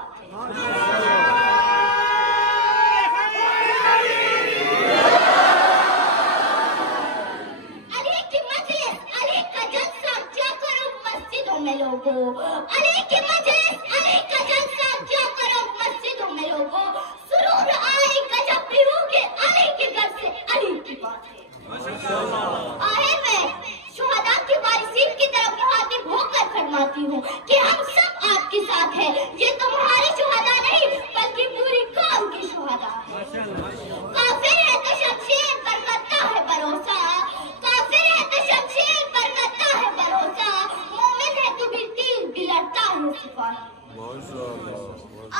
बात है। अली की मजलिस, अली का जलसा क्या करो मस्जिदों में लोगों, अली की मजलिस, अली का जलसा क्या करो मस्जिदों में लोगों, सुरूर आएगा जब भी होगे अली के घर से, अली की बात है। आखिर में शुहदा की वारिसीन की तरफ मुखातिब होकर फरमाती हूँ कि हम सब आपके साथ हैं, ये तुम्हारी शुहदा नहीं बल्कि पूरी कौम की शुहदा है। काफिर है तो शमशीर पर करता है भरोसा, काफिर है तो शमशीर पर करता है भरोसा, मोमिन है तो भी तीर भी लड़ता है सिपाही।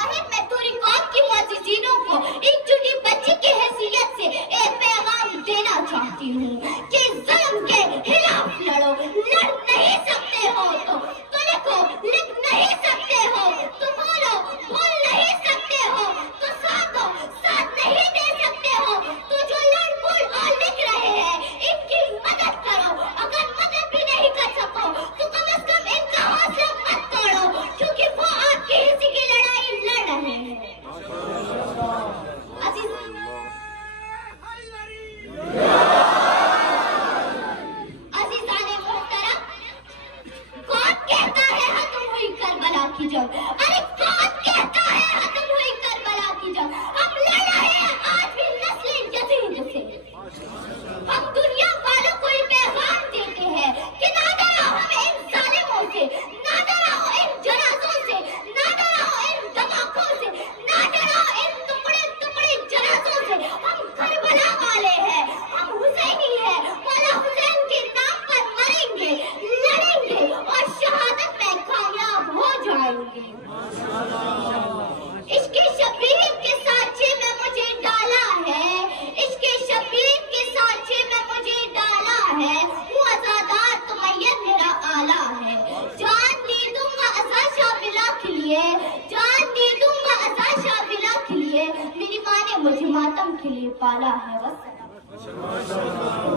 आखिर मैं पूरी कौम की मुअज़्ज़िज़ीनों को एक छोटी बच्ची की हैसियत से एक पैगाम देना चाहती हूँ कि ज़ुल्म के खिलाफ लड़ो, लड़ नहीं सकते हो तो लिखो, लिख नहीं सकते हो तो बोलो, बोल नहीं सकते हो तो साथ दो, साथ नहीं दे सकते हो तो जो लड़ बोल और लिख रहे हैं इनकी मदद करो, अगर मदद भी नहीं कर सको तो कम से कम इनका हौसला मत तोड़ो, क्योंकि वो आपकी हिस्से की लड़ाई लड़ रहे हैं। अज़ीज़ाने मोहतरम, कौन कहता है खत्म हुई करबला की जंग? अरे कौन कहता है खत्म हुई करबला की जंग? हम लड़ रहे हैं आज भी नस्ल यज़ीद से। हम दुनिया वालों को ये पैगाम देते हैं कि ना डराओ हमें इन जालिमों से, ना डराओ इन जनाज़ों से, ना डराओ इन धमाकों से, ना डराओ इन टुकड़े टुकड़े जनाज़ों से। हम करबला वाले हैं, हम हुसैनी हैं, मौला हुसैन के नाम पर मरेंगे, लड़ेंगे और शहादत में कामयाब हो जाएंगे। इश्क़े शबीर के सांचे में मुझे डाला है, इश्क़े शबीर के सांचे में मुझे डाला है, वो आज़ादात तो मैयत मेरा आला है। जान दे दूंगा अज़ा शामिला के लिए, जान दे दूंगा अज़ा शामिला के लिए, मेरी माँ ने मुझे मातम के लिए पाला है। वस्सलाम।